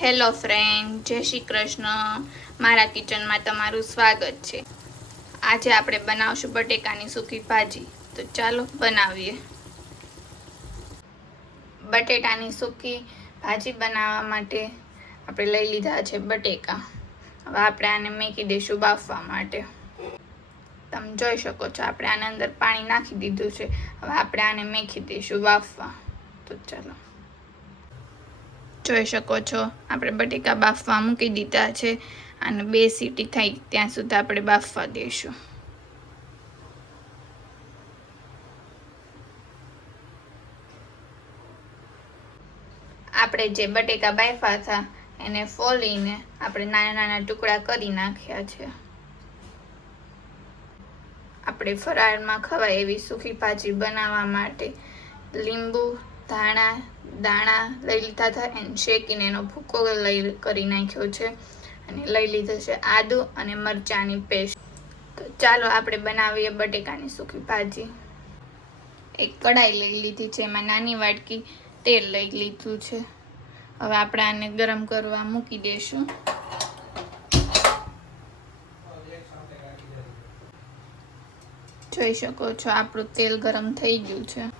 Hello friend, જય શ્રી કૃષ્ણ. મારા કિચનમાં તમારું સ્વાગત છે. આજે આપણે બનાવશું બટેકાની સૂકી ભાજી. તો ચાલો બનાવીએ. બટેટાની સૂકી ભાજી બનાવવા માટે આપણે લઈ લીધા છે બટેકા. હવે આપણે આને મૂકી દઈશું બાફવા માટે. તમે જોઈ શકો છો, આપણે આની અંદર પાણી નાખી દીધું છે. હવે આપણે આને મૂકી દઈશું બાફવા. તો ચાલો, જોઈ શકો છો, આપણે બટેકા બાફવા મૂકી દીધા છે અને 2 સીટી થાય ત્યાં સુધી આપણે બાફવા દઈશું. આપણે જે બટેકા બાફ્યા હતા એને ફોલીને આપણે નાના નાના ટુકડા કરી નાખ્યા છે. આપણે ફરાળમાં ખવાય એવી સૂકી ભાજી બનાવવા માટે લીંબુ, દાણા લઈ લીધા હતા અને શેકીને એનો ભૂકો કરી નાખ્યો છે અને લઈ લીધો છે આદુ અને મરચાંની પેસ્ટ. તો ચાલો આપણે બનાવીએ બટેકાની સૂકી ભાજી. એક કઢાઈ લઈ લીધી છે, એમાં નાની વાટકી તેલ લઈ લીધું છે. હવે આપણે આને ગરમ કરવા મૂકી દઈશું. જોઈ શકો છો, આપણું તેલ ગરમ થઈ ગયું છે.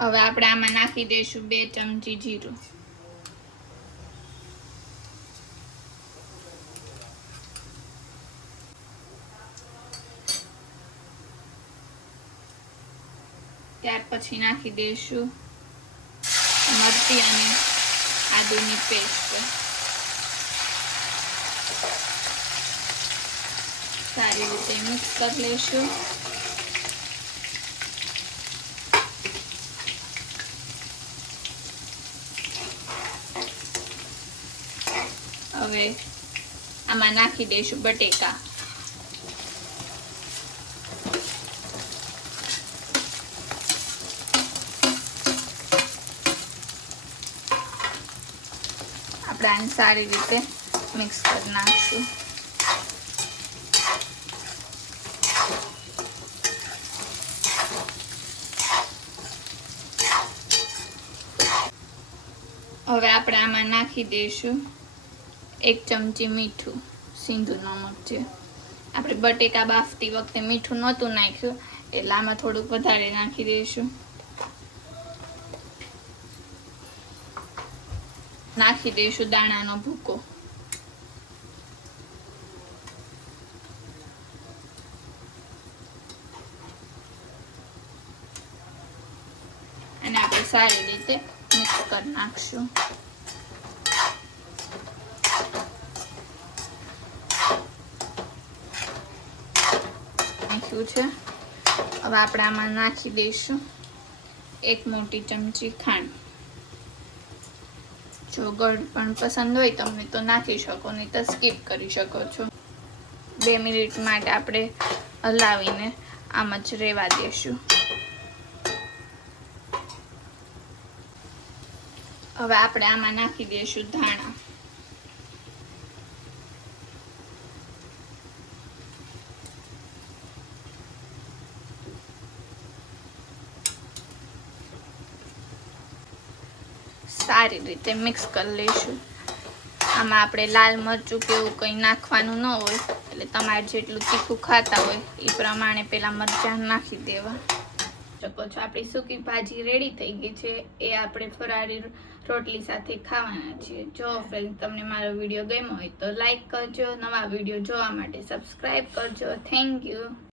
હવે આપણે આમાં નાખી દઈશું 2 ચમચી જીરું. ત્યાર પછી નાખી દઈશું મરચી અને આદુની પેસ્ટ. સારી રીતે મિક્સ કરી લઈશું. હવે આમાં નાખી દઈશું બટેકા. આપણે આને સારી રીતે મિક્સ કરી નાખશું. હવે આપણે આમાં નાખી દઈશું 1 ચમચી મીઠું, સિંધુ નમક છે. આપણે બટેકા બાફતી વખતે મીઠું નહોતું નાખ્યું એટલે આમાં થોડુંક વધારે નાખી દઈશું. નાખી દઈશું દાણાનો ભૂકો. અને આપણે સારી રીતે મિક્સ કરી નાખશું. નાખ્યું છે. હવે આપણે આમાં નાખી દઈશું 1 મોટી ચમચી ખાંડ. જો ગળ પણ પસંદ હોય તમને તો નાખી શકો, નહીં તો સ્કીપ કરી શકો છો. 2 મિનિટ માટે આપણે હલાવીને આમ જ રહેવા દઈશું. હવે આપણે આમાં નાખી દઈશું ધાણા. સારી રીતે મિક્સ કરી લઈશું. આમાં આપણે લાલ મરચું કે એવું કંઈ નાખવાનું ન હોય, એટલે તમારે જેટલું તીખું ખાતા હોય એ પ્રમાણે પેલા મરચાં નાખી દેવા. શકો છો, આપણી સૂકી ભાજી રેડી થઈ ગઈ છે. એ આપણે ફરાળી રોટલી સાથે ખાવાના છીએ. જો ફ્રેન્ડ, તમને મારો વિડીયો ગમ્યો હોય તો લાઈક કરજો. નવા વિડીયો જોવા માટે સબસ્ક્રાઈબ કરજો. Thank you.